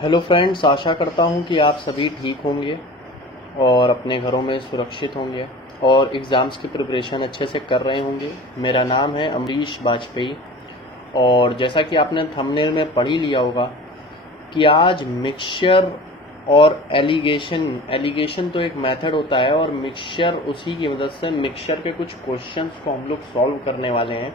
Hello friends, आशा करता हूँ कि आप सभी ठीक होंगे और अपने घरों में सुरक्षित होंगे और एग्ज़ाम्स की प्रिपरेशन अच्छे से कर रहे होंगे। मेरा नाम है अमरीश बाजपेयी और जैसा कि आपने थंबनेल में पढ़ ही लिया होगा कि आज मिक्सचर और एलिगेशन तो एक मेथड होता है और मिक्सचर उसी की मदद से मिक्सचर के कुछ क्वेश्चंस को हम लोग सॉल्व करने वाले हैं।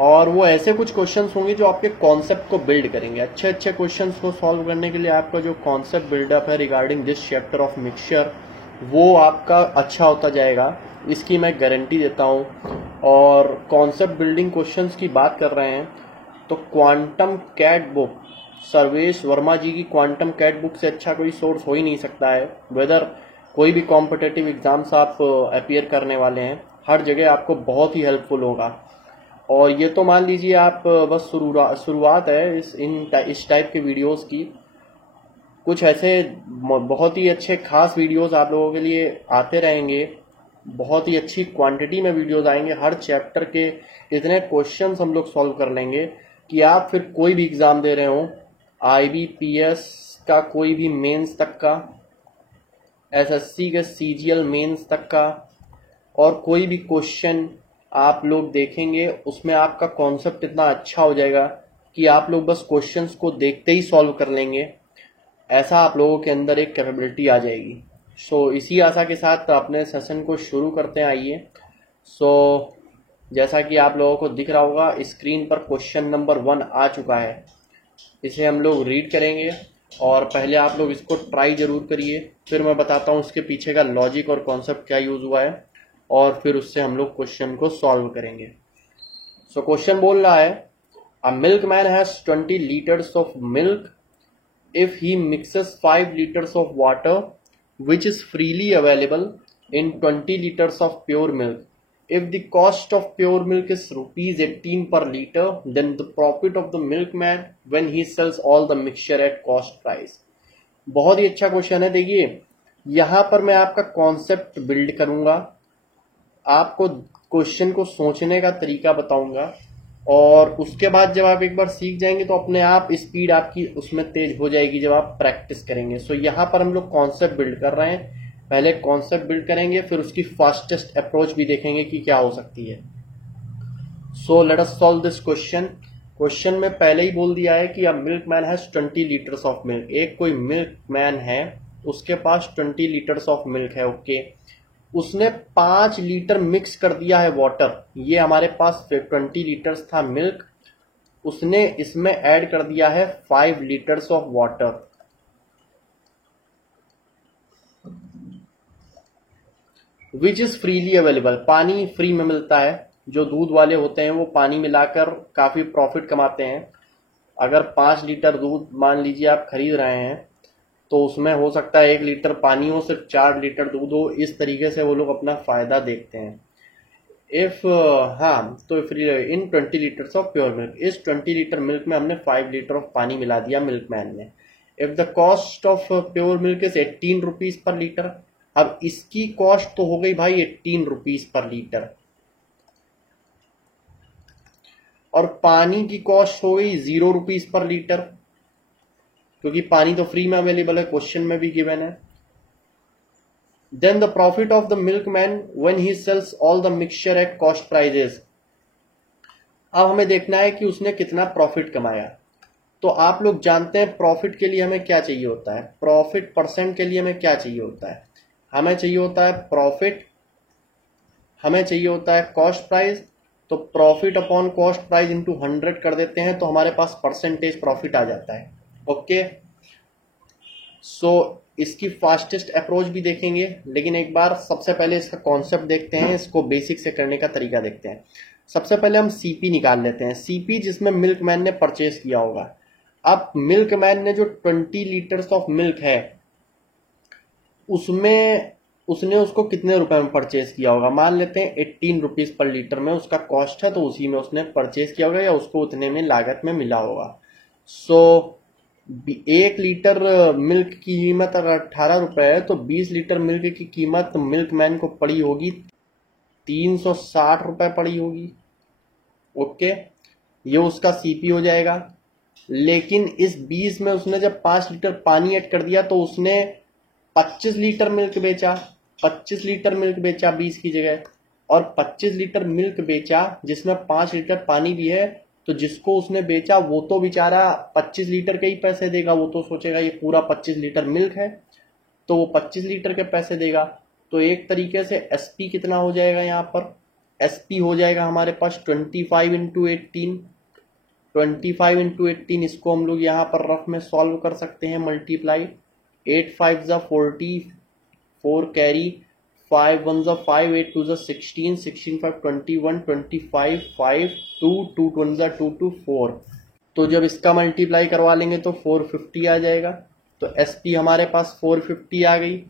और वो ऐसे कुछ क्वेश्चंस होंगे जो आपके कॉन्सेप्ट को बिल्ड करेंगे। अच्छे अच्छे क्वेश्चंस को सॉल्व करने के लिए आपका जो कॉन्सेप्ट बिल्डअप है regarding this chapter of mixture, वो आपका अच्छा होता जाएगा, इसकी मैं गारंटी देता हूँ। और कॉन्सेप्ट बिल्डिंग क्वेश्चंस की बात कर रहे हैं तो quantum cat book, Sarvesh Verma ji की क्वांटम कैट बुक से अच्छा कोई सोर्स हो ही नहीं सकता है। वेदर कोई भी कॉम्पिटेटिव एग्जाम्स आप अपियर करने वाले हैं, हर जगह आपको बहुत ही हेल्पफुल होगा। और ये तो मान लीजिए आप बस शुरुआत है इस टाइप के वीडियोस की। कुछ ऐसे बहुत ही अच्छे खास वीडियोस आप लोगों के लिए आते रहेंगे, बहुत ही अच्छी क्वांटिटी में वीडियोस आएंगे। हर चैप्टर के इतने क्वेश्चंस हम लोग सॉल्व कर लेंगे कि आप फिर कोई भी एग्जाम दे रहे हो, IBPS का कोई भी मेंस तक का, SSC के CGL मेंस तक का, और कोई भी क्वेश्चन आप लोग देखेंगे उसमें आपका कॉन्सेप्ट इतना अच्छा हो जाएगा कि आप लोग बस क्वेश्चंस को देखते ही सॉल्व कर लेंगे। ऐसा आप लोगों के अंदर एक कैपेबिलिटी आ जाएगी। इसी आशा के साथ अपने सेशन को शुरू करते हैं, आइए। जैसा कि आप लोगों को दिख रहा होगा स्क्रीन पर क्वेश्चन नंबर 1 आ चुका है। इसे हम लोग रीड करेंगे और पहले आप लोग इसको ट्राई जरूर करिए, फिर मैं बताता हूँ इसके पीछे का लॉजिक और कॉन्सेप्ट क्या यूज हुआ है और फिर उससे हम लोग क्वेश्चन को सॉल्व करेंगे। क्वेश्चन बोल रहा है, a milkman has 20 litres of milk if he mixes 5 liters of water which is freely available in 20 liters of pure milk. If the cost of pure milk is rupees 18 per liter, then the profit of the milkman when he sells all the mixture at cost price. बहुत ही अच्छा question है। देखिए यहां पर मैं आपका concept build करूंगा, आपको क्वेश्चन को सोचने का तरीका बताऊंगा और उसके बाद जब आप एक बार सीख जाएंगे तो अपने आप स्पीड आपकी उसमें तेज हो जाएगी जब आप प्रैक्टिस करेंगे। यहाँ पर हम लोग कॉन्सेप्ट बिल्ड कर रहे हैं, पहले कॉन्सेप्ट बिल्ड करेंगे फिर उसकी फास्टेस्ट अप्रोच भी देखेंगे कि क्या हो सकती है। Let us solve this question. Question में पहले ही बोल दिया है कि a milkman has 20 litres of milk. एक कोई मिल्कमैन है, उसके पास 20 लीटर्स ऑफ मिल्क है। ओके, उसने 5 लीटर मिक्स कर दिया है वाटर। ये हमारे पास 20 लीटर्स था मिल्क, उसने इसमें ऐड कर दिया है 5 litres of water. Which is freely available, पानी फ्री में मिलता है। जो दूध वाले होते हैं वो पानी मिलाकर काफी प्रॉफिट कमाते हैं। अगर 5 लीटर दूध मान लीजिए आप खरीद रहे हैं तो उसमें हो सकता है 1 लीटर पानी हो, सिर्फ 4 लीटर दूध हो। इस तरीके से वो लोग अपना फायदा देखते हैं। इफ तो इन 20 लीटर्स ऑफ प्योर मिल्क, इस 20 लीटर मिल्क में हमने 5 लीटर ऑफ पानी मिला दिया मिल्कमैन ने। If the cost of pure milk is 18 rupees per litre, अब इसकी कॉस्ट तो हो गई भाई 18 रुपीज पर लीटर और पानी की कॉस्ट हो गई 0 रुपीज पर लीटर, क्योंकि पानी तो फ्री में अवेलेबल है, क्वेश्चन में भी गिवन है। Then the profit of the milkman when he sells all the mixture at cost prices. अब हमें देखना है कि उसने कितना प्रॉफिट कमाया। तो आप लोग जानते हैं प्रॉफिट के लिए हमें क्या चाहिए होता है, प्रॉफिट परसेंट के लिए हमें क्या चाहिए होता है, हमें चाहिए होता है प्रॉफिट, हमें चाहिए होता है कॉस्ट प्राइस। तो profit upon cost price into 100 कर देते हैं तो हमारे पास परसेंटेज प्रॉफिट आ जाता है। ओके, इसकी फास्टेस्ट अप्रोच भी देखेंगे, लेकिन एक बार सबसे पहले इसका कॉन्सेप्ट देखते हैं, इसको बेसिक से करने का तरीका देखते हैं। सबसे पहले हम सीपी निकाल लेते हैं, सीपी जिसमें मिल्कमैन ने परचेज किया होगा। अब मिल्कमैन ने जो 20 लीटर्स ऑफ मिल्क है उसमें उसने उसको कितने रुपए में परचेज किया होगा, मान लेते हैं 18 रुपीज पर लीटर में उसका कॉस्ट है, तो उसी में उसने परचेज किया होगा या उसको उतने में लागत में मिला होगा। 1 लीटर मिल्क की कीमत अगर 18 रुपए है तो 20 लीटर मिल्क की कीमत मिल्कमैन को पड़ी होगी 360 रुपए पड़ी होगी। ओके, ये उसका सीपी हो जाएगा। लेकिन इस 20 में उसने जब 5 लीटर पानी ऐड कर दिया तो उसने 25 लीटर मिल्क बेचा, 25 लीटर मिल्क बेचा 20 की जगह, और 25 लीटर मिल्क बेचा जिसमें 5 लीटर पानी भी है। तो जिसको उसने बेचा वो तो बेचारा 25 लीटर के ही पैसे देगा, वो तो सोचेगा ये पूरा 25 लीटर मिल्क है तो वो 25 लीटर के पैसे देगा। तो एक तरीके से एसपी कितना हो जाएगा, यहाँ पर एसपी हो जाएगा हमारे पास 25 इंटू 18, 25 इंटू 18। इसको हम लोग यहाँ पर रफ में सॉल्व कर सकते हैं, मल्टीप्लाई 8 5 ज़ा 44 कैरी, 5 1 ज़ा 5, 8 2 ज़ा 16, 16 5 21, 25 5 2 2 1 ज़ा 2 2 4। तो जब इसका मल्टीप्लाई करवा लेंगे तो 450 आ जाएगा। तो एसपी हमारे पास 450 आ गई।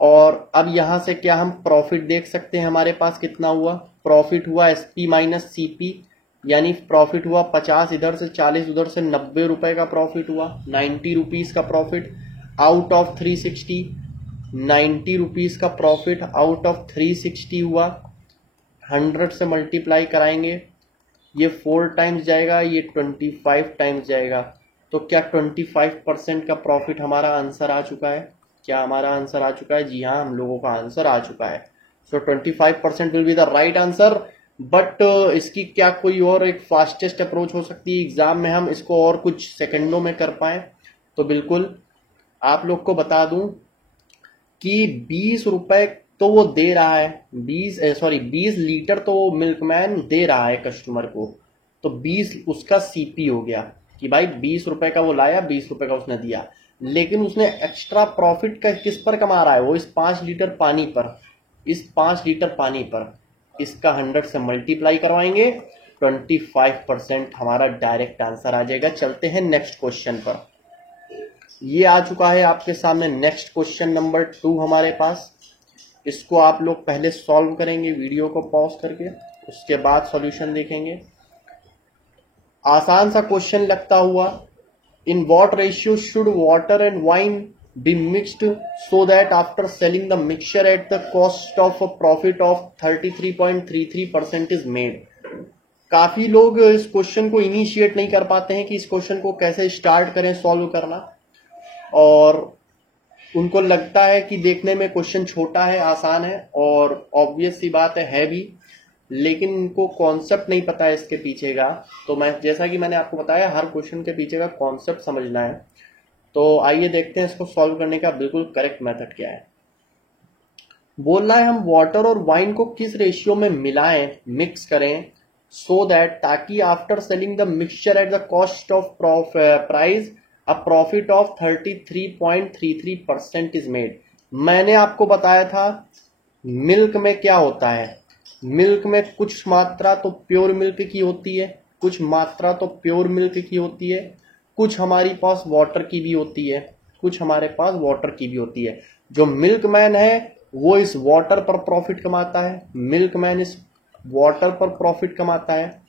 और अब यहां से क्या हम प्रॉफिट देख सकते हैं, हमारे पास कितना हुआ, प्रॉफिट हुआ एसपी माइनस सीपी, यानी प्रॉफिट हुआ 50 इधर से 40 उधर से, 90 रुपए का प्रॉफिट हुआ, 90 रुपीज का प्रॉफिट आउट ऑफ 360, 90 रुपीज का प्रॉफिट आउट ऑफ 360 हुआ। 100 से मल्टीप्लाई कराएंगे, ये 4 टाइम्स जाएगा, ये 25 टाइम्स जाएगा। तो क्या 25% का प्रॉफिट हमारा आंसर आ चुका है? क्या हमारा आंसर आ चुका है? जी हाँ, हम लोगों का आंसर आ चुका है। सो 25% will be the right answer. But इसकी क्या कोई और एक फास्टेस्ट अप्रोच हो सकती है एग्जाम में, हम इसको और कुछ सेकंडों में कर पाए? तो बिल्कुल आप लोग को बता दूं कि 20 रुपए तो वो दे रहा है, 20 लीटर तो वो मिल्कमैन दे रहा है कस्टमर को। तो 20 उसका सीपी हो गया कि भाई 20 रुपए का वो लाया, 20 रुपए का उसने दिया। लेकिन उसने एक्स्ट्रा प्रॉफिट का किस पर कमा रहा है? वो इस 5 लीटर पानी पर, इस 5 लीटर पानी पर। इसका 100 से मल्टीप्लाई करवाएंगे, 25% हमारा डायरेक्ट आंसर आ जाएगा। चलते हैं नेक्स्ट क्वेश्चन पर। ये आ चुका है आपके सामने नेक्स्ट क्वेश्चन नंबर 2 हमारे पास। इसको आप लोग पहले सॉल्व करेंगे वीडियो को पॉज करके, उसके बाद सॉल्यूशन देखेंगे। आसान सा क्वेश्चन लगता हुआ, in what ratio should water and wine be mixed so that after selling the mixture at the cost of profit of 33.33% is made. काफी लोग इस क्वेश्चन को इनिशिएट नहीं कर पाते हैं कि इस क्वेश्चन को कैसे स्टार्ट करें सॉल्व करना, और उनको लगता है कि देखने में क्वेश्चन छोटा है, आसान है, और ऑब्वियस सी बात है भी, लेकिन इनको कॉन्सेप्ट नहीं पता है इसके पीछे का। तो मैं जैसा कि मैंने आपको बताया, हर क्वेश्चन के पीछे का कॉन्सेप्ट समझना है। तो आइए देखते हैं इसको सॉल्व करने का बिल्कुल करेक्ट मेथड क्या है। बोलना है हम वाटर और वाइन को किस रेशियो में मिलाएं, मिक्स करें, सो दैट ताकि after selling the mixture at the cost of price a profit of 33.33% is made. मैंने आपको बताया था मिल्क में क्या होता है, मिल्क में कुछ मात्रा तो प्योर मिल्क की होती है, कुछ मात्रा तो प्योर मिल्क की होती है, कुछ हमारी पास वाटर की भी होती है, कुछ हमारे पास वाटर की भी होती है। जो मिल्कमैन है वो इस वाटर पर प्रॉफिट कमाता है, मिल्कमैन इस वाटर पर प्रॉफिट कमाता है।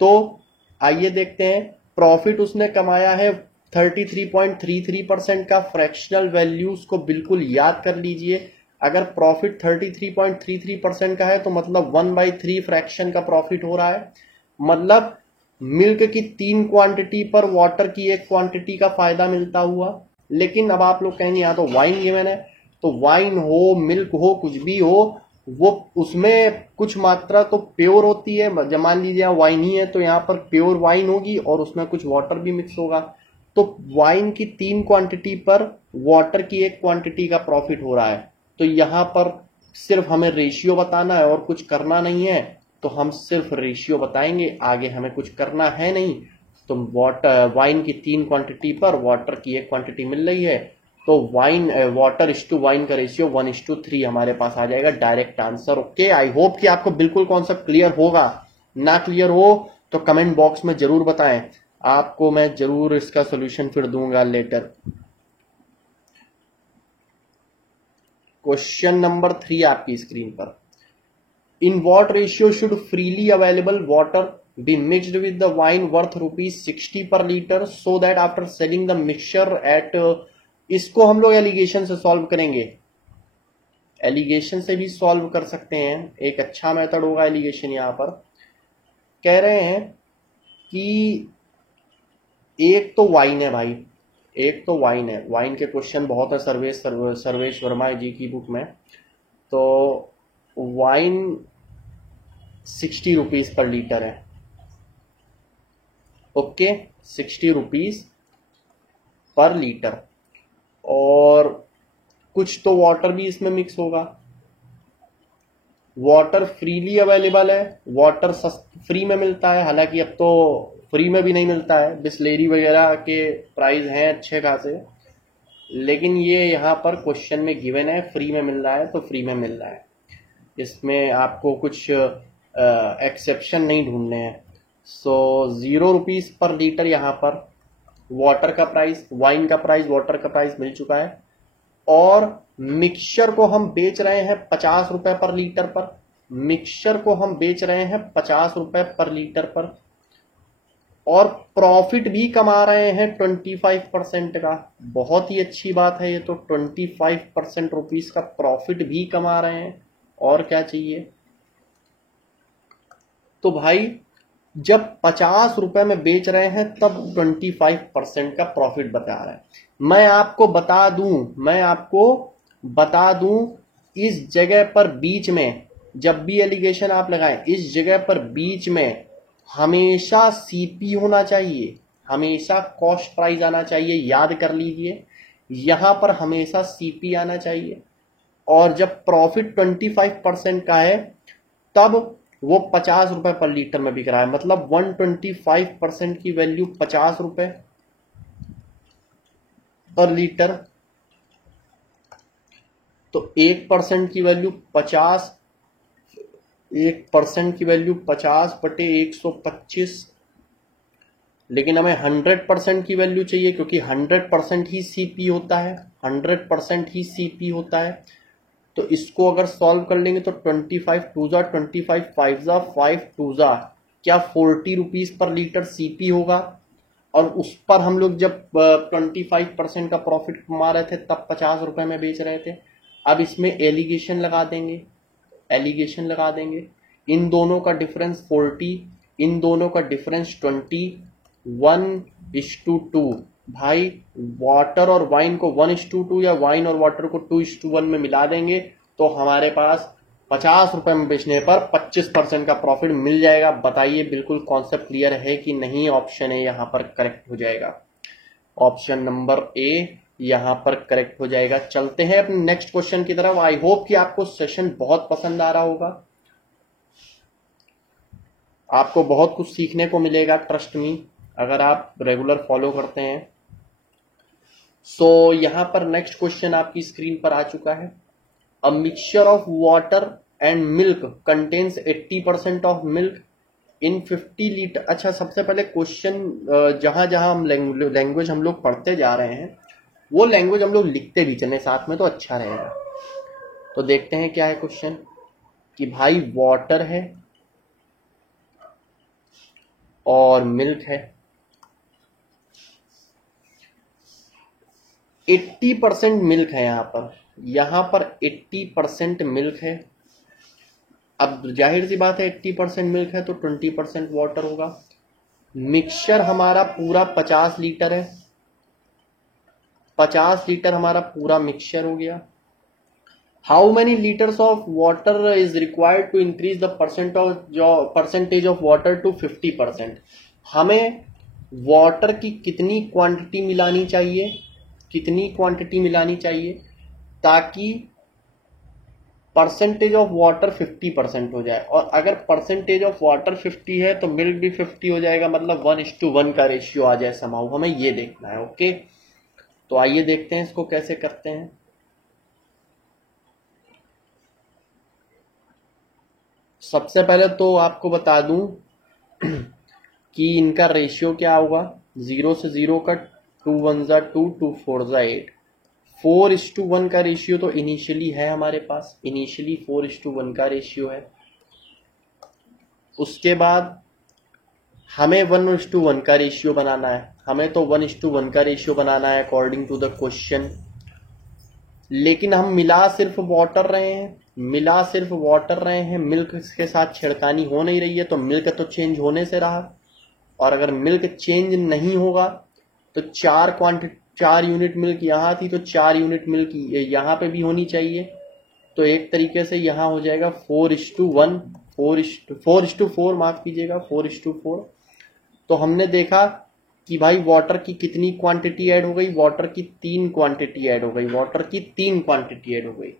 तो आइए देखते हैं, प्रॉफिट उसने कमाया है 33.33% का। फ्रैक्शनल वैल्यूज को बिल्कुल याद कर लीजिए। अगर प्रॉफिट 33.33% का है तो मतलब 1/3 फ्रैक्शन का प्रॉफिट हो रहा है, मतलब मिल्क की 3 क्वांटिटी पर वाटर की 1 क्वांटिटी का फायदा मिलता हुआ। लेकिन अब आप लोग कहेंगे यहाँ तो वाइन गिवन है, तो वाइन हो मिल्क हो कुछ भी हो, वो उसमें कुछ मात्रा तो प्योर होती है। मान लीजिए वाइन ही है तो यहाँ पर प्योर वाइन होगी और उसमें कुछ वाटर भी मिक्स होगा। तो वाइन की 3 क्वांटिटी पर वाटर की 1 क्वांटिटी का प्रॉफिट हो रहा है। तो यहां पर सिर्फ हमें रेशियो बताना है और कुछ करना नहीं है, तो हम सिर्फ रेशियो बताएंगे, आगे हमें कुछ करना है नहीं। तो वाइन की 3 क्वांटिटी पर वाटर की 1 क्वांटिटी मिल रही है, तो वाटर इज टू वाइन का रेशियो 1:3 हमारे पास आ जाएगा, direct answer. Okay, I hope कि आपको बिल्कुल कॉन्सेप्ट क्लियर होगा। ना क्लियर हो तो कमेंट बॉक्स में जरूर बताएं, आपको मैं जरूर इसका सोल्यूशन फिर दूंगा लेटर। क्वेश्चन नंबर 3 आपकी स्क्रीन पर, in what ratio should freely available water be mixed with the wine worth ₹60 पर litre so that after selling the mixture eight. इसको हम लोग एलिगेशन से सॉल्व करेंगे, एलिगेशन से भी सॉल्व कर सकते हैं, एक अच्छा मेथड होगा एलिगेशन। यहां पर कह रहे हैं कि एक तो वाइन है भाई, एक तो वाइन है, वाइन के क्वेश्चन बहुत है सर्वेश वर्मा जी की बुक में। तो वाइन 60 रुपीज पर लीटर है। Okay, 60 rupees per litre. और कुछ तो वाटर भी इसमें मिक्स होगा। वाटर फ्रीली अवेलेबल है, वाटर फ्री में मिलता है, हालांकि अब तो फ्री में भी नहीं मिलता है, बिस्लेरी वगैरह के प्राइस हैं अच्छे खासे, लेकिन ये यहाँ पर क्वेश्चन में गिवन है फ्री में मिल रहा है तो फ्री में मिल रहा है, इसमें आपको कुछ एक्सेप्शन नहीं ढूंढने हैं। सो 0 रुपीज पर लीटर यहाँ पर वाटर का प्राइस, वाइन का प्राइस, वाटर का प्राइस मिल चुका है। और मिक्सचर को हम बेच रहे हैं 50 रुपए पर लीटर पर, मिक्सचर को हम बेच रहे हैं 50 रुपए पर लीटर पर, और प्रॉफिट भी कमा रहे हैं 25% का। बहुत ही अच्छी बात है ये तो, 25% रुपीज का प्रॉफिट भी कमा रहे हैं, और क्या चाहिए। तो भाई जब 50 रुपए में बेच रहे हैं तब 25% का प्रॉफिट बता रहा है। मैं आपको बता दूं इस जगह पर बीच में, जब भी एलिगेशन आप लगाएं, इस जगह पर बीच में हमेशा सीपी होना चाहिए, हमेशा कॉस्ट प्राइस आना चाहिए, याद कर लीजिए, यहां पर हमेशा सीपी आना चाहिए। और जब प्रॉफिट 25% का है तब वो 50 रुपए पर लीटर में बिक रहा है, मतलब 125% की वैल्यू 50 रुपए पर लीटर। तो 1% की वैल्यू 50, 1% की वैल्यू 50 बटे 125, लेकिन हमें 100% की वैल्यू चाहिए, क्योंकि 100% ही सीपी होता है, 100% ही सीपी होता है। तो इसको अगर सॉल्व कर लेंगे तो 25 टूजा 25 5 5 टूजा, क्या 40 रुपीज पर लीटर सीपी होगा। और उस पर हम लोग जब 25% का प्रॉफिट कमा रहे थे तब 50 रुपए में बेच रहे थे। अब इसमें एलिगेशन लगा देंगे, एलिगेशन लगा देंगे, इन दोनों का डिफरेंस 40, इन दोनों का डिफरेंस 20, 1:2। भाई वाटर और वाइन को 1:2 या वाइन और वाटर को 2:1 में मिला देंगे तो हमारे पास 50 रुपए में बेचने पर 25% का प्रॉफिट मिल जाएगा। बताइए बिल्कुल कॉन्सेप्ट क्लियर है कि नहीं। ऑप्शन ए यहां पर करेक्ट हो जाएगा, ऑप्शन नंबर ए यहां पर करेक्ट हो जाएगा। चलते हैं अपने नेक्स्ट क्वेश्चन की तरफ। आई होप कि आपको सेशन बहुत पसंद आ रहा होगा, आपको बहुत कुछ सीखने को मिलेगा, ट्रस्ट मी, अगर आप रेगुलर फॉलो करते हैं। सो यहां पर नेक्स्ट क्वेश्चन आपकी स्क्रीन पर आ चुका है। A mixture of water and milk contains 80% of milk in 50 litre. अच्छा, सबसे पहले क्वेश्चन, जहां जहां हम लैंग्वेज हम लोग पढ़ते जा रहे हैं वो लैंग्वेज हम लोग लिखते भी चले साथ में तो अच्छा रहेगा। तो देखते हैं क्या है क्वेश्चन, कि भाई वाटर है और मिल्क है, 80% मिल्क है यहां पर 80% मिल्क है। अब जाहिर सी बात है 80% मिल्क है तो 20% वाटर होगा। मिक्सचर हमारा पूरा 50 लीटर है, 50 लीटर हमारा पूरा मिक्सचर हो गया। How many litres of water is required to increase the percentage of water to 50%। हमें वाटर की कितनी क्वांटिटी मिलानी चाहिए, कितनी क्वांटिटी मिलानी चाहिए ताकि परसेंटेज ऑफ वाटर 50% हो जाए। और अगर परसेंटेज ऑफ वाटर 50 है तो मिल्क भी 50 हो जाएगा, मतलब 1:1 का रेशियो आ जाए समाउ। हमें ये देखना है। ओके, तो आइए देखते हैं इसको कैसे करते हैं। सबसे पहले तो आपको बता दूं कि इनका रेशियो क्या होगा। 0 से 0 का 2 1 2, 2 4 8, 4:1 का रेशियो तो इनिशियली है हमारे पास, इनिशियली 4:1 का रेशियो है। उसके बाद हमें 1:1 का रेशियो बनाना है, हमें तो 1:1 का रेशियो बनाना है अकॉर्डिंग टू द क्वेश्चन। लेकिन हम मिला सिर्फ वाटर रहे हैं, मिला सिर्फ वाटर रहे हैं, मिल्क के साथ छिड़कानी हो नहीं रही है, तो मिल्क तो चेंज होने से रहा। और अगर मिल्क चेंज नहीं होगा तो 4 यूनिट मिल्क यहाँ थी तो 4 यूनिट मिल्क यहाँ पे भी होनी चाहिए। तो एक तरीके से यहाँ हो जाएगा 4:1, 4:4 माफ कीजिएगा, 4:4। तो हमने देखा कि भाई वाटर की कितनी क्वांटिटी ऐड हो गई, वाटर की 3 क्वांटिटी ऐड हो गई, वाटर की 3 क्वांटिटी ऐड हो गई।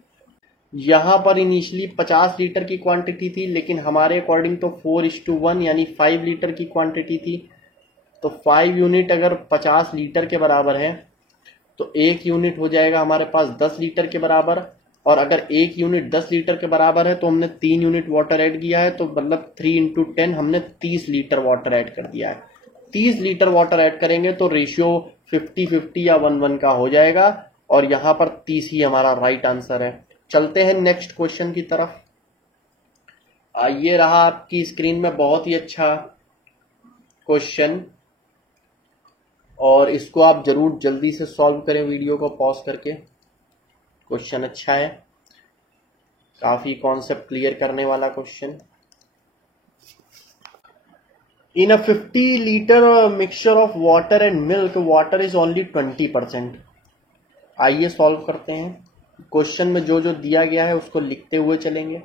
यहाँ पर इनिशियली 50 लीटर की क्वांटिटी थी, लेकिन हमारे अकॉर्डिंग तो 4:1 यानी 5 लीटर की क्वांटिटी थी। तो 5 यूनिट अगर 50 लीटर के बराबर है तो 1 यूनिट हो जाएगा हमारे पास 10 लीटर के बराबर। और अगर 1 यूनिट 10 लीटर के बराबर है तो हमने 3 यूनिट वाटर ऐड किया है, तो मतलब 3 × 10 हमने 30 लीटर वाटर ऐड कर दिया है। 30 लीटर वाटर ऐड करेंगे तो रेशियो 50-50 या 1:1 का हो जाएगा, और यहाँ पर 30 ही हमारा राइट आंसर है। चलते हैं नेक्स्ट क्वेश्चन की तरफ। ये रहा आपकी स्क्रीन में बहुत ही अच्छा क्वेश्चन, और इसको आप जरूर जल्दी से सॉल्व करें वीडियो को पॉज करके। क्वेश्चन अच्छा है, काफी कॉन्सेप्ट क्लियर करने वाला question. In a 50 litre mixture of water and milk water is only 20%। आइए सॉल्व करते हैं। क्वेश्चन में जो जो दिया गया है उसको लिखते हुए चलेंगे।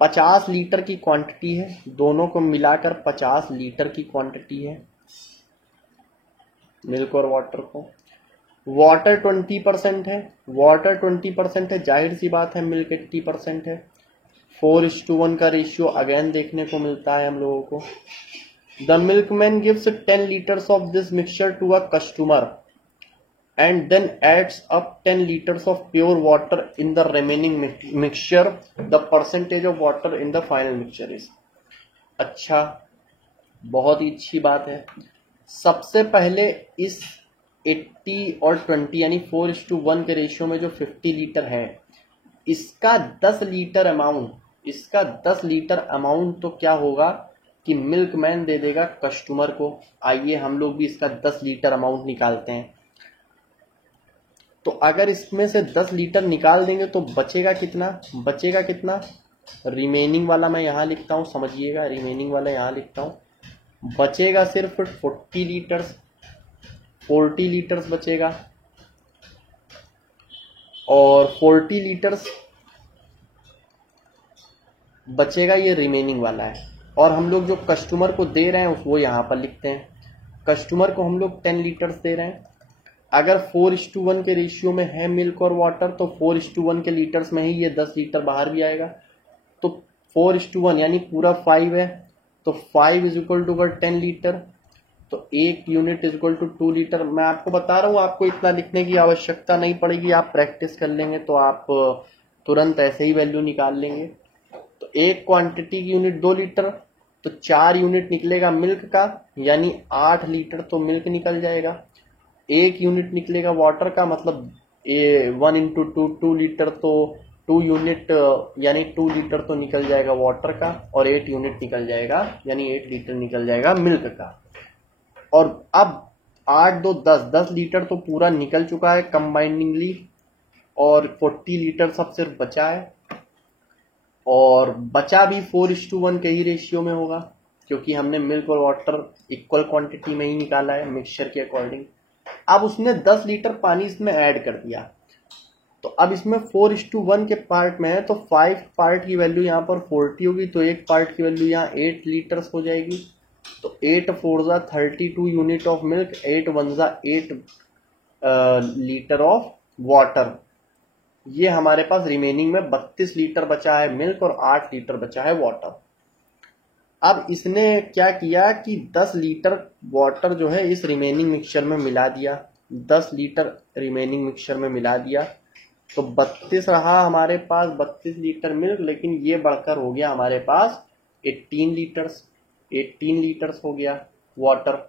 50 लीटर की क्वांटिटी है, दोनों को मिलाकर 50 लीटर की क्वांटिटी है मिल्क और वाटर को। वाटर 20% है, वाटर 20% है, जाहिर सी बात है मिल्क 80% है। 4:1 का रेशियो अगेन देखने को मिलता है हम लोगों को। The milkman gives 10 litres of this mixture to a customer and then adds up 10 liters of pure water in the remaining mixture. The percentage of water in the final mixture is। अच्छा, बहुत ही अच्छी बात है। सबसे पहले इस 80 और 20 यानी 4:1 के रेशियो में जो 50 लीटर है, इसका 10 लीटर अमाउंट तो क्या होगा कि मिल्कमैन दे देगा कस्टमर को। आइए हम लोग भी इसका 10 लीटर अमाउंट निकालते हैं। तो अगर इसमें से 10 लीटर निकाल देंगे तो बचेगा कितना, रिमेनिंग वाला मैं यहाँ लिखता हूँ, समझिएगा, रिमेनिंग वाला यहाँ लिखता हूँ। बचेगा सिर्फ 40 लीटर्स बचेगा, और 40 लीटर्स बचेगा, ये रिमेनिंग वाला है। और हम लोग जो कस्टमर को दे रहे हैं वो यहाँ पर लिखते हैं। कस्टमर को हम लोग 10 लीटर्स दे रहे हैं। अगर 4:1 के रेशियो में है मिल्क और वाटर तो 4:1 के लीटर्स में ही ये 10 लीटर बाहर भी आएगा। तो 4:1 यानी पूरा 5 है, तो 5 = 10 लीटर। तो 1 यूनिट = 2 लीटर। मैं आपको बता रहा हूँ, आपको इतना लिखने की आवश्यकता नहीं पड़ेगी, आप प्रैक्टिस कर लेंगे तो आप तुरंत ऐसे ही वैल्यू निकाल लेंगे। तो एक क्वांटिटी की यूनिट 2 लीटर, तो 4 यूनिट निकलेगा मिल्क का, यानी 8 लीटर तो मिल्क निकल जाएगा। 1 यूनिट निकलेगा वाटर का, मतलब 1 × 2 लीटर, तो 2 यूनिट यानी 2 लीटर तो निकल जाएगा वाटर का, और 8 यूनिट निकल जाएगा यानी 8 लीटर निकल जाएगा मिल्क का। और अब 8 2 10 लीटर तो पूरा निकल चुका है कंबाइनिंगली, और 40 लीटर सब सिर्फ बचा है, और बचा भी 4:1 के ही रेशियो में होगा, क्योंकि हमने मिल्क और वाटर इक्वल क्वांटिटी में ही निकाला है मिक्सचर के अकॉर्डिंग। अब उसने 10 लीटर पानी इसमें ऐड कर दिया, तो अब इसमें 4:1 के पार्ट में है, तो 5 पार्ट की वैल्यू यहाँ पर 40 होगी, तो एक पार्ट की वैल्यू यहाँ 8 लीटर्स हो जाएगी। तो 8 4 32 unit of milk, 8 1 8 litre of water. ये हमारे पास रिमेनिंग में 32 लीटर बचा है मिल्क और 8 लीटर बचा है वाटर। अब इसने क्या किया कि 10 लीटर वाटर जो है इस रिमेनिंग मिक्सचर में मिला दिया, 10 लीटर रिमेनिंग मिक्सचर में मिला दिया, तो 32 रहा हमारे पास, 32 लीटर मिल्क, लेकिन ये बढ़कर हो गया हमारे पास 18 लीटर्स हो गया वाटर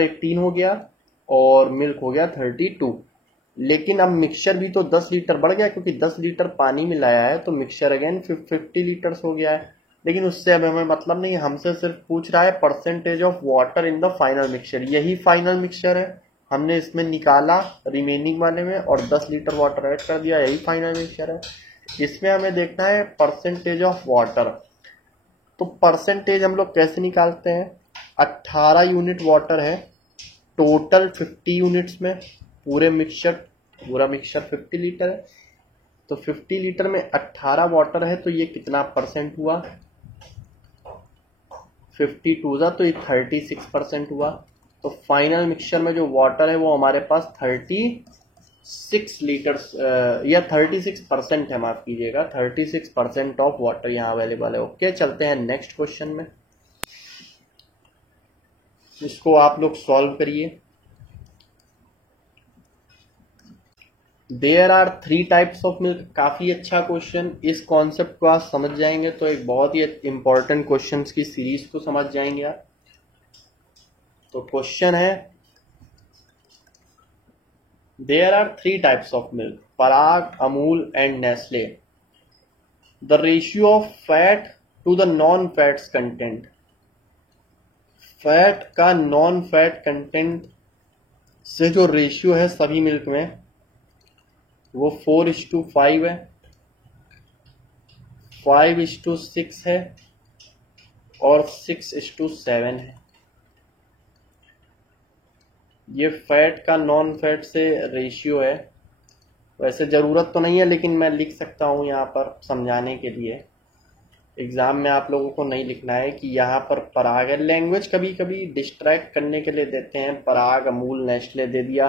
18 हो गया, और मिल्क हो गया 32। लेकिन अब मिक्सचर भी तो 10 लीटर बढ़ गया, क्योंकि 10 लीटर पानी मिलाया है, तो मिक्सचर अगेन 50 लीटर्स हो गया है। लेकिन उससे अब हमें मतलब नहीं, हमसे सिर्फ पूछ रहा है percentage of water in the final mixture. यही फाइनल मिक्सचर है, हमने इसमें निकाला रिमेनिंग वाले में और 10 लीटर वाटर ऐड कर दिया, यही फाइनल मिक्सचर है। इसमें हमें देखना है परसेंटेज ऑफ वाटर। तो परसेंटेज हम लोग कैसे निकालते हैं, 18 यूनिट वाटर है, टोटल 50 यूनिट्स में, पूरा मिक्सचर 50 लीटर है, तो 50 लीटर में 18 वाटर है, तो ये कितना परसेंट हुआ, 52 जा तो ये 36% हुआ। तो फाइनल मिक्सचर में जो वाटर है वो हमारे पास 36 लीटर्स या 36% है, माफ कीजिएगा, 36% ऑफ वाटर यहाँ अवेलेबल है। ओके, चलते हैं नेक्स्ट क्वेश्चन में, इसको आप लोग सॉल्व करिए। There are 3 types of milk, काफी अच्छा क्वेश्चन, इस कॉन्सेप्ट को आप समझ जाएंगे तो एक बहुत ही इंपॉर्टेंट क्वेश्चंस की सीरीज को समझ जाएंगे आप। तो क्वेश्चन है, there are 3 types of milk, Parag, Amul and Nestle, the ratio of fat to the non fats content, fat का नॉन फैट कंटेंट से जो रेशियो है सभी मिल्क में वो 4:5 है, 5:6 है और 6:7 है। ये फैट का नॉन फैट से रेशियो है, वैसे ज़रूरत तो नहीं है लेकिन मैं लिख सकता हूँ यहाँ पर समझाने के लिए। एग्ज़ाम में आप लोगों को नहीं लिखना है कि यहाँ पर पराग है, लैंग्वेज कभी कभी डिस्ट्रैक्ट करने के लिए देते हैं, पराग, अमूल, नेस्ले दे दिया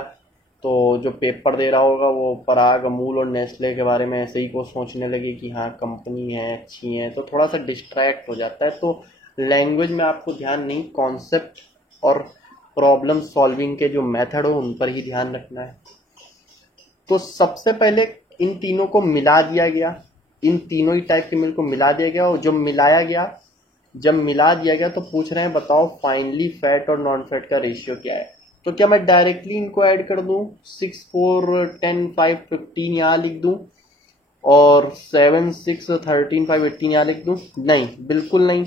तो जो पेपर दे रहा होगा वो पराग, अमूल और नेस्ले के बारे में ऐसे ही को सोचने लगे कि हाँ कंपनी है, अच्छी है, तो थोड़ा सा डिस्ट्रैक्ट हो जाता है। तो लैंग्वेज में आपको ध्यान नहीं, कॉन्सेप्ट और प्रॉब्लम सॉल्विंग के जो मेथड हो उन पर ही ध्यान रखना है। तो सबसे पहले इन तीनों को मिला दिया गया, इन तीनों ही टाइप के मिल्क को मिला दिया गया, और जब मिला दिया गया तो पूछ रहे हैं बताओ फाइनली फैट और नॉन फैट का रेशियो क्या है। तो क्या मैं डायरेक्टली इनको ऐड कर दूं, 6, 4, 10, 5, 15 यहाँ लिख दूं और 7, 6, 13, 5, 18 यहाँ लिख दूं? नहीं, बिल्कुल नहीं।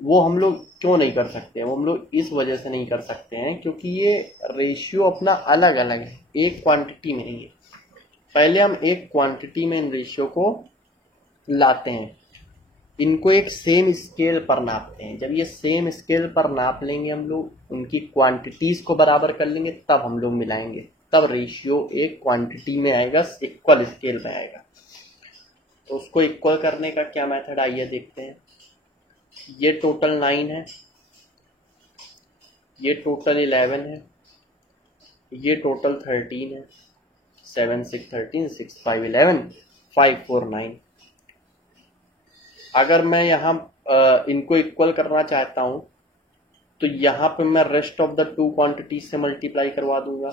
वो हम लोग क्यों नहीं कर सकते, वो हम लोग इस वजह से नहीं कर सकते हैं क्योंकि ये रेशियो अपना अलग अलग है, एक क्वांटिटी में नहीं है। पहले हम एक क्वांटिटी में इन रेशियो को लाते हैं, इनको एक सेम स्केल पर नापते हैं। जब ये सेम स्केल पर नाप लेंगे हम लोग, उनकी क्वांटिटीज को बराबर कर लेंगे, तब हम लोग मिलाएंगे, तब रेशियो एक क्वांटिटी में आएगा, इक्वल स्केल में आएगा। तो उसको इक्वल करने का क्या मेथड, आइए देखते हैं। ये टोटल 9 है, ये टोटल 11 है, ये टोटल 13 है, 7, 6, 13, 6, 5, 11, 5, 4, 9। अगर मैं यहाँ इनको इक्वल करना चाहता हूं तो यहाँ पे मैं रेस्ट ऑफ द 2 क्वांटिटी से मल्टीप्लाई करवा दूंगा।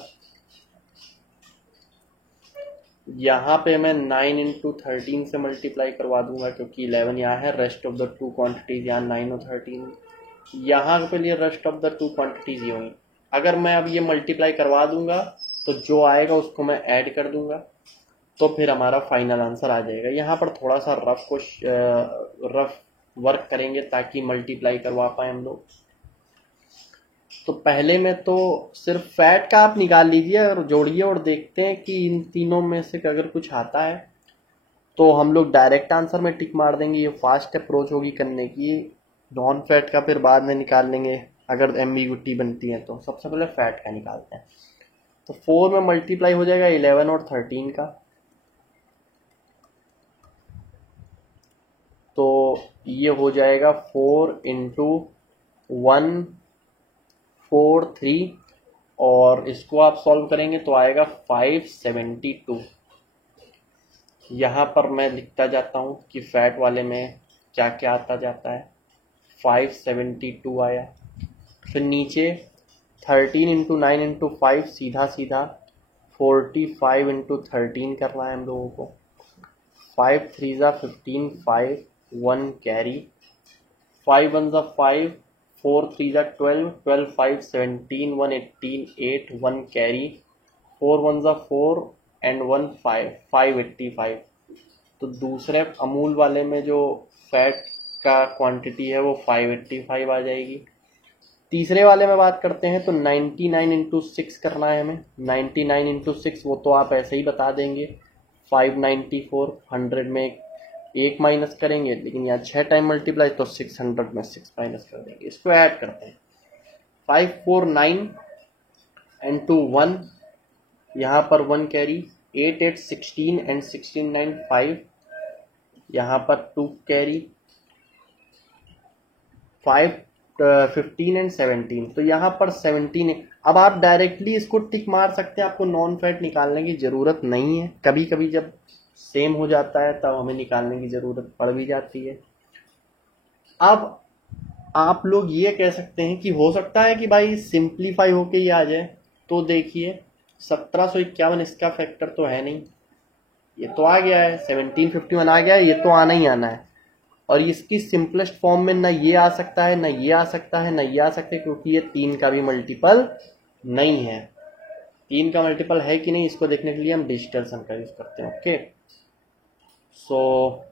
यहाँ पे मैं 9 × 13 से मल्टीप्लाई करवा दूंगा क्योंकि 11 यहाँ है, रेस्ट ऑफ द 2 क्वांटिटीज यहाँ 9 और 13, यहाँ पे लिए रेस्ट ऑफ द 2 क्वांटिटीज ये होंगी। अगर मैं अब ये मल्टीप्लाई करवा दूंगा तो जो आएगा उसको मैं ऐड कर दूंगा, तो फिर हमारा फाइनल आंसर आ जाएगा। यहाँ पर थोड़ा सा रफ वर्क करेंगे ताकि मल्टीप्लाई करवा पाए हम लोग। तो पहले में तो सिर्फ फैट का आप निकाल लीजिए और जोड़िए और देखते हैं कि इन तीनों में से अगर कुछ आता है तो हम लोग डायरेक्ट आंसर में टिक मार देंगे। ये फास्ट अप्रोच होगी करने की, नॉन फैट का फिर बाद में निकाल लेंगे अगर एम्बिग्यूटी बनती है। तो सबसे पहले फैट का निकालते हैं। तो 4 में मल्टीप्लाई हो जाएगा 11 और 13 का, तो ये हो जाएगा 4 × 1, 4, 3 और इसको आप सॉल्व करेंगे तो आएगा 572। यहाँ पर मैं लिखता जाता हूँ कि फैट वाले में क्या क्या आता जाता है। 572 आया, फिर नीचे 13 × 9 × 5 सीधा 45 × 13 करना है हम लोगों को। 5 3 15, 5 1 कैरी, 5 1 5, 4 3 12, 12 5 17, 1 18, 8 1 कैरी, 4 1 4 एंड 1 5, 585। तो दूसरे अमूल वाले में जो फैट का क्वांटिटी है वो 585 आ जाएगी। तीसरे वाले में बात करते हैं तो 99 × 6 करना है हमें। 99 × 6 वो तो आप ऐसे ही बता देंगे, 594, 100 में 1 माइनस करेंगे, लेकिन यहाँ 6 टाइम मल्टीप्लाई, तो 600 में 6 माइनस कर देंगे। इसको ऐड करते हैं, 5 4 9 एंड 2 1, यहाँ पर 1 कैरी, 8 8 16 एंड 16 9 5, यहाँ पर 2 कैरी, 5 15 एंड 17, तो यहाँ पर 17 है। अब आप डायरेक्टली इसको टिक मार सकते हैं, आपको नॉन फैट निकालने की जरूरत नहीं है। कभी कभी जब सेम हो जाता है तब हमें निकालने की जरूरत पड़ भी जाती है। अब आप लोग ये कह सकते हैं कि हो सकता है कि भाई सिंप्लीफाई होके ही आ जाए, तो देखिए 1751 इसका फैक्टर तो है नहीं, ये तो आ गया है, 1751 आ गया है, ये तो आना ही आना है। और इसकी सिंपलेस्ट फॉर्म में ना ये आ सकता है, ना ये आ सकता है, ना ये आ सकता है, क्योंकि ये 3 का भी मल्टीपल नहीं है। 3 का मल्टीपल है कि नहीं, इसको देखने के लिए हम डिजिटल सन का यूज करते हैं। ओके, सो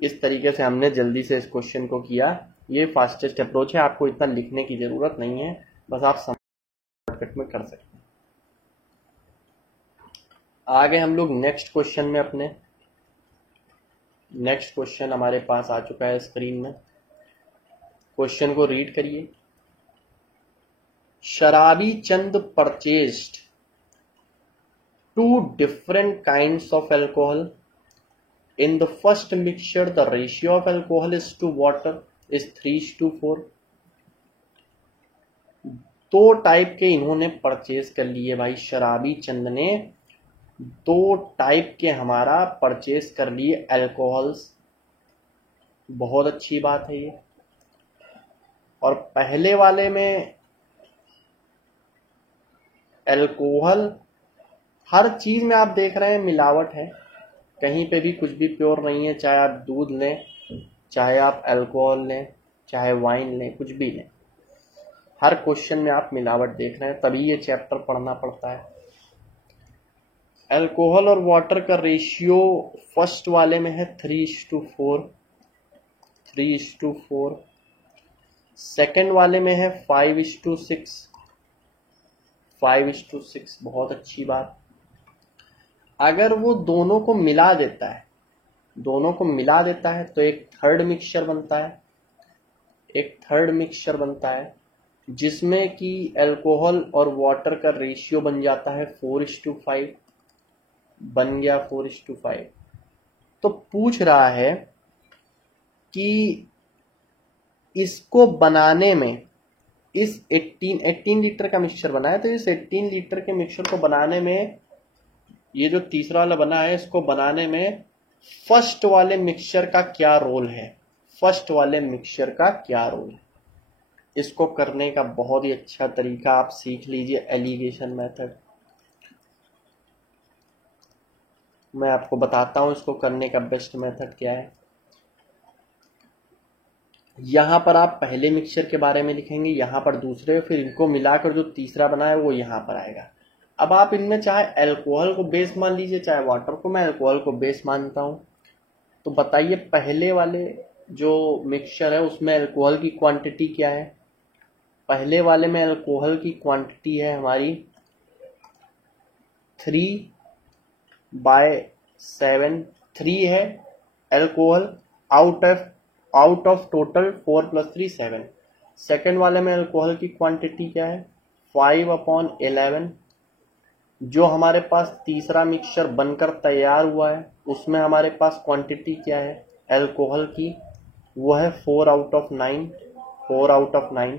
इस तरीके से हमने जल्दी से इस क्वेश्चन को किया। ये फास्टेस्ट अप्रोच है, आपको इतना लिखने की जरूरत नहीं है, बस आप शॉर्टकट में कर सकते हैं। आगे हम लोग नेक्स्ट क्वेश्चन में अपने नेक्स्ट क्वेश्चन हमारे पास आ चुका है स्क्रीन में। क्वेश्चन को रीड करिए। शराबी चंद purchased 2 different kinds of alcohol. In the first mixture, the ratio of alcohol is to water is 3:4. 2 type के इन्होंने परचेज कर लिए भाई, शराबी चंद ने 2 टाइप के हमारा परचेज कर लिए अल्कोहल्स। बहुत अच्छी बात है ये। और पहले वाले में अल्कोहल, हर चीज में आप देख रहे हैं मिलावट है, कहीं पे भी कुछ भी प्योर नहीं है। चाहे आप दूध लें, चाहे आप अल्कोहल लें, चाहे वाइन लें, कुछ भी लें, हर क्वेश्चन में आप मिलावट देख रहे हैं, तभी ये चैप्टर पढ़ना पड़ता है। अल्कोहल और वाटर का रेशियो फर्स्ट वाले में है 3:4, 3:4। सेकेंड वाले में है 5:6, 5:6। बहुत अच्छी बात। अगर वो दोनों को मिला देता है, दोनों को मिला देता है, तो एक थर्ड मिक्सचर बनता है, एक थर्ड मिक्सचर बनता है जिसमें कि अल्कोहल और वाटर का रेशियो बन जाता है 4:5, बन गया 4:5। तो पूछ रहा है कि इसको बनाने में, इस 18 लीटर का मिक्सचर बना है, तो इस 18 लीटर के मिक्सचर को बनाने में, ये जो तीसरा वाला बना है, इसको बनाने में फर्स्ट वाले मिक्सचर का क्या रोल है, फर्स्ट वाले मिक्सचर का क्या रोल है। इसको करने का बहुत ही अच्छा तरीका आप सीख लीजिए, एलिगेशन मेथड। मैं आपको बताता हूं इसको करने का बेस्ट मेथड क्या है। यहां पर आप पहले मिक्सचर के बारे में लिखेंगे, यहां पर दूसरे, फिर इनको मिलाकर जो तीसरा बना है वो यहां पर आएगा। अब आप इनमें चाहे अल्कोहल को बेस मान लीजिए, चाहे वाटर को, मैं अल्कोहल को बेस मानता हूं। तो बताइए पहले वाले जो मिक्सचर है उसमें अल्कोहल की क्वांटिटी क्या है। पहले वाले में अल्कोहल की क्वांटिटी है हमारी 3/7, 3 है alcohol out of total 4 + 3 7। Second वाले में अल्कोहल की क्वांटिटी क्या है 5/11। जो हमारे पास तीसरा मिक्सचर बनकर तैयार हुआ है उसमें हमारे पास क्वांटिटी क्या है अल्कोहल की, वो है 4/9, 4/9।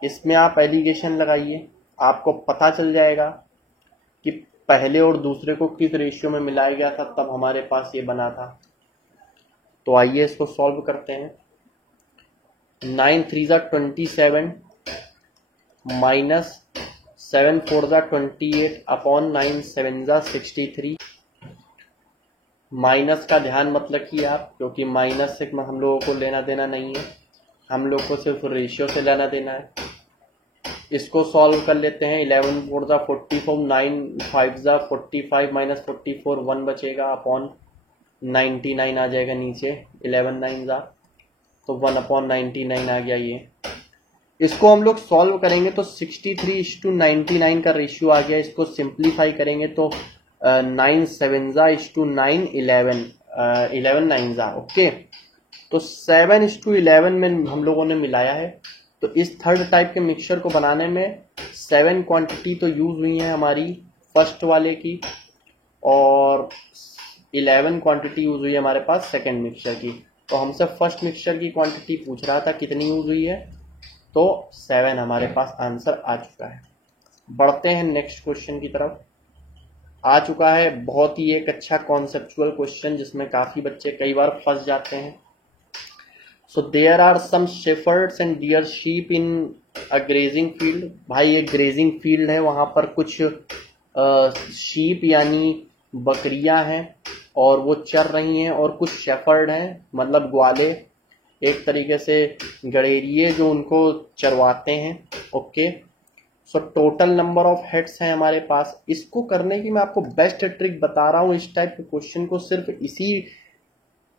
इसमें आप एलिगेशन लगाइए, आपको पता चल जाएगा कि पहले और दूसरे को किस रेशियो में मिलाया गया था, तब हमारे पास ये बना था। तो आइए इसको सॉल्व करते हैं। 9 3 27 माइनस 7 4 28 अपॉन 9 7 63। माइनस का ध्यान मत रखिए आप, क्योंकि माइनस से हम लोगों को लेना देना नहीं है, हम लोग को सिर्फ रेशियो से लेना देना है। इसको सॉल्व कर लेते हैं। 11 4 44, 9 5 45 माइनस 44 1 बचेगा अपॉन 99 आ जाएगा नीचे, 11 9 तो 1/99 आ गया ये। इसको हम लोग सॉल्व करेंगे तो 63:99 का रेशियो आ गया। इसको सिंप्लीफाई करेंगे तो 9 7 9 11 11 9 ओके। तो 7:11 में हम लोगों ने मिलाया है। तो इस थर्ड टाइप के मिक्सचर को बनाने में 7 क्वांटिटी तो यूज हुई है हमारी फर्स्ट वाले की, और 11 क्वांटिटी यूज हुई है हमारे पास सेकंड मिक्सचर की। तो हमसे फर्स्ट मिक्सचर की क्वांटिटी पूछ रहा था कितनी यूज हुई है, तो 7 हमारे पास आंसर आ चुका है। बढ़ते हैं नेक्स्ट क्वेश्चन की तरफ। आ चुका है बहुत ही एक अच्छा कॉन्सेप्चुअल क्वेश्चन जिसमें काफी बच्चे कई बार फंस जाते हैं। So there are some shepherds and their sheep in a grazing field. भाई एक ग्रेजिंग फील्ड है, वहां पर कुछ शीप यानी बकरियां हैं और वो चर रही हैं, और कुछ शेफर्ड हैं मतलब ग्वाले, एक तरीके से गड़ेरिए जो उनको चरवाते हैं। Okay, so total number of heads हैं हमारे पास। इसको करने की मैं आपको बेस्ट ट्रिक बता रहा हूँ। इस टाइप के क्वेश्चन को सिर्फ इसी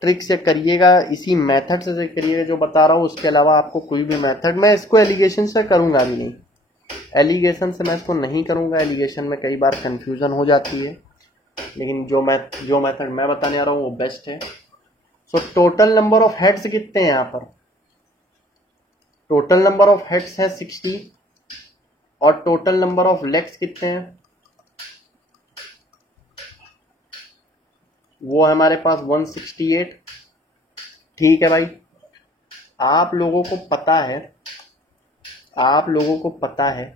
ट्रिक से करिएगा, इसी मेथड से करिएगा जो बता रहा हूँ। उसके अलावा आपको कोई भी मेथड, मैं इसको एलिगेशन से करूंगा भी नहीं, एलिगेशन से मैं इसको नहीं करूंगा। एलिगेशन में कई बार कंफ्यूजन हो जाती है, लेकिन जो मेथड मैं बताने आ रहा हूँ वो बेस्ट है। So total number of heads कितने हैं यहाँ पर? टोटल नंबर ऑफ हेड्स है 60, और टोटल नंबर ऑफ लेग्स कितने हैं? वो है हमारे पास 168। ठीक है भाई, आप लोगों को पता है,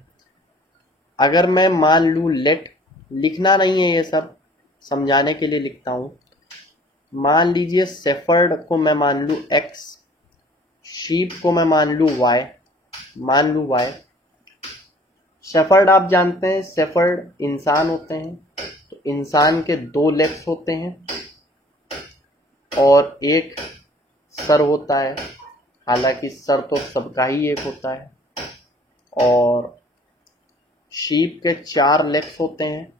अगर मैं मान लू लेट, लिखना नहीं है ये सब, समझाने के लिए लिखता हूं। मान लीजिए शेफर्ड को मैं मान लू x, शीप को मैं मान लू y। शेफर्ड आप जानते हैं, शेफर्ड इंसान होते हैं, तो इंसान के 2 लेग्स होते हैं और एक सर होता है। हालांकि सर तो सबका ही एक होता है। और शीप के 4 लेग्स होते हैं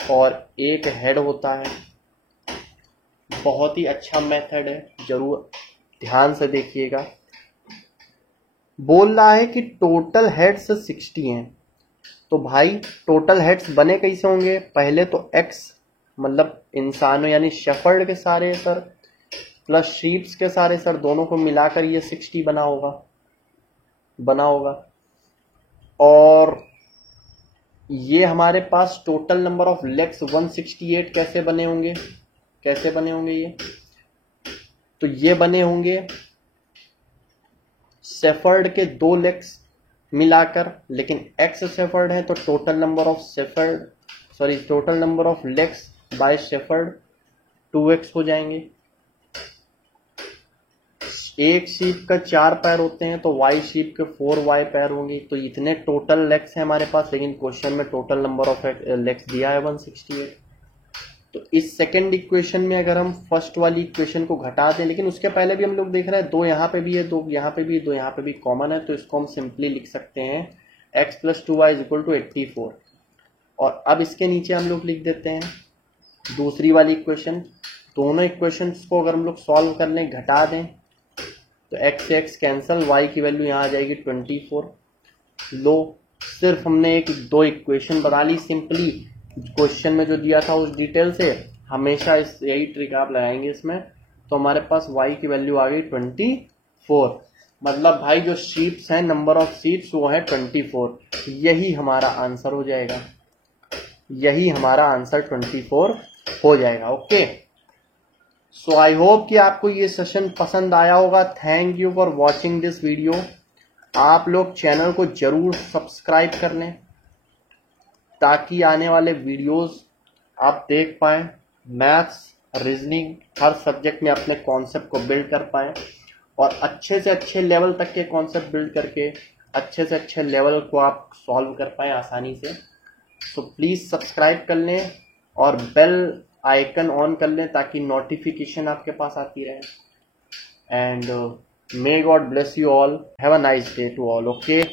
और एक हेड होता है। बहुत ही अच्छा मेथड है, जरूर ध्यान से देखिएगा। बोल रहा है कि टोटल हेड्स 60 हैं, तो भाई टोटल हेड्स बने कैसे होंगे? पहले तो x मतलब इंसानों यानी शेफर्ड के सारे सर प्लस शीप्स के सारे सर, दोनों को मिलाकर ये 60 बना होगा। और ये हमारे पास टोटल नंबर ऑफ लेग्स 168 कैसे बने होंगे ये? तो ये बने होंगे शेफर्ड के 2 लेग्स मिलाकर, लेकिन एक्स शेफर्ड है तो total number of legs by shepherd 2x हो जाएंगे। एक शीप का 4 पैर होते हैं तो y शीप के 4y पैर होंगे। तो इतने टोटल लेग्स हैं हमारे पास, लेकिन क्वेश्चन में टोटल नंबर ऑफ लेग्स दिया है 168। तो इस सेकंड इक्वेशन में अगर हम फर्स्ट वाली इक्वेशन को घटा दें, लेकिन उसके पहले भी हम लोग देख रहे हैं 2 यहाँ पे भी है, 2 यहाँ पे भी, 2 यहाँ पे भी कॉमन है, तो इसको हम सिंपली लिख सकते हैं x + 2y = 84। और अब इसके नीचे हम लोग लिख देते हैं दूसरी वाली इक्वेशन। दोनों इक्वेशंस को अगर हम लोग सॉल्व कर लें, घटा दें, तो x से x कैंसल, y की वैल्यू यहाँ आ जाएगी 24। लो, सिर्फ हमने 2 इक्वेशन बना ली सिंपली। क्वेश्चन में जो दिया था उस डिटेल से हमेशा यही ट्रिक आप लगाएंगे इसमें। तो हमारे पास y की वैल्यू आ गई 24। मतलब भाई जो शीप्स हैं, नंबर ऑफ शीप्स वो है 24। यही हमारा आंसर हो जाएगा, यही हमारा आंसर 24 हो जाएगा। ओके, सो आई होप कि आपको ये सेशन पसंद आया होगा। Thank you for watching this video. आप लोग चैनल को जरूर सब्सक्राइब कर लें ताकि आने वाले वीडियोस आप देख पाएं। मैथ्स, रीजनिंग, हर सब्जेक्ट में अपने कॉन्सेप्ट को बिल्ड कर पाएं और अच्छे से अच्छे लेवल तक के कॉन्सेप्ट बिल्ड करके अच्छे से अच्छे लेवल को आप सॉल्व कर पाएं आसानी से। सो प्लीज सब्सक्राइब कर लें और बेल आइकन ऑन कर लें ताकि नोटिफिकेशन आपके पास आती रहे। And may God bless you all. Have a nice day to all. Okay.